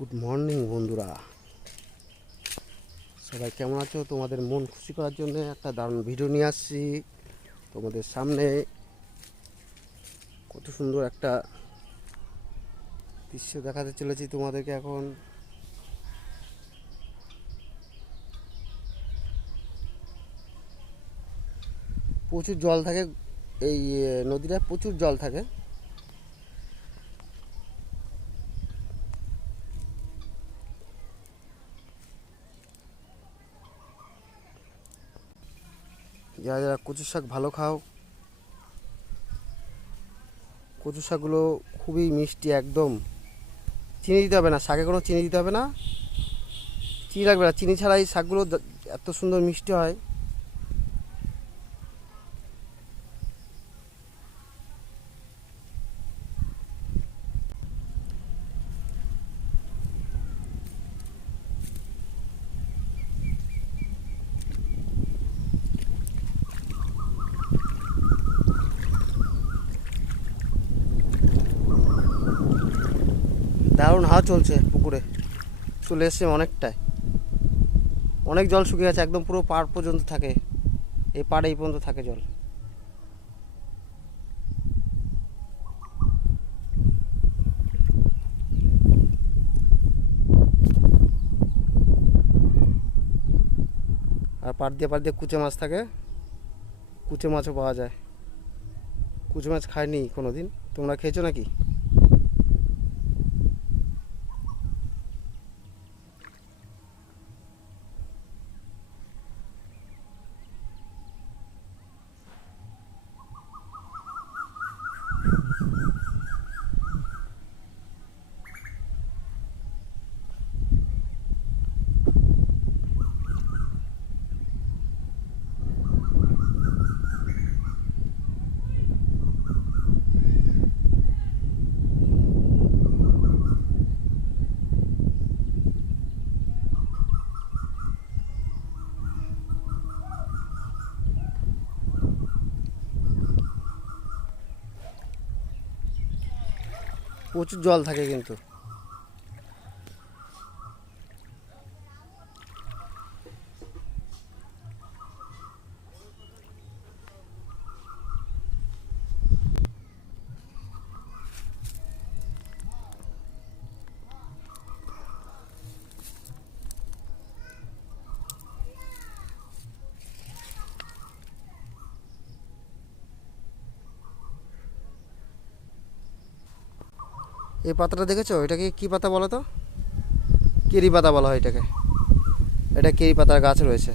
Good morning বন্ধুরা। সবাই কেমন আছো? তোমাদের মন খুশি করার জন্য একটা দারুণ ভিডিও নিয়ে আসছি। তোমাদের সামনে কত সুন্দর একটা দৃশ্য দেখাতে চলেছি তোমাদেরকে এখন। প্রচুর জল থাকে, এই নদীটায় প্রচুর জল থাকে। যারা যারা কচু শাক ভালো খাও কচু শাকগুলো খুবই মিষ্টি একদম। চিনি দিতে হবে না, শাকে কোনো চিনি দিতে হবে না। চিনি লাগবে না, চিনি ছাড়াই শাকগুলো এত সুন্দর মিষ্টি হয়। দারুণ হাওয়া চলছে পুকুরে। চলে এসছে অনেকটাই অনেক জল শুকিয়ে গেছে, একদম পুরো পাড় পর্যন্ত থাকে। এই পাড়ে এই পর্যন্ত থাকে জল। আর পাড় দিয়ে পাড় দিয়ে কুচে মাছ থাকে। কুচে মাছও পাওয়া যায়। কুচে মাছ খায়নি কোনো দিন তোমরা খেয়েছো নাকি? প্রচুর জল থাকে কিন্তু। এই পাতাটা দেখেছ? এটাকে কি পাতা বলো তো? কেরি পাতা বলা হয় এটাকে। এটা কেরি পাতার গাছ রয়েছে।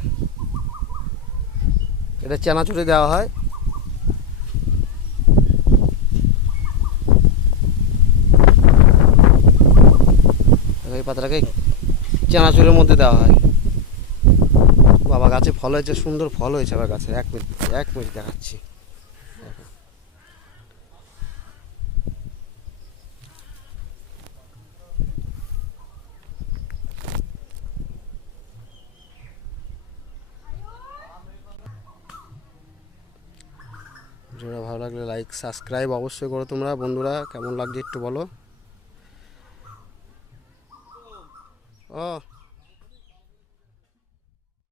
এটা চানাচুরে দেওয়া হয়। এই পাতাটাকে চানাচুরের মধ্যে দেওয়া হয়। বাবা, গাছে ফল হয়েছে, সুন্দর ফল হয়েছে আবার গাছে। এক মিনিট এক মিনিট দেখাচ্ছি। ভিডিওটা ভালো লাগলে লাইক সাবস্ক্রাইব অবশ্যই করো তোমরা। বন্ধুরা কেমন লাগছে একটু বলো। ও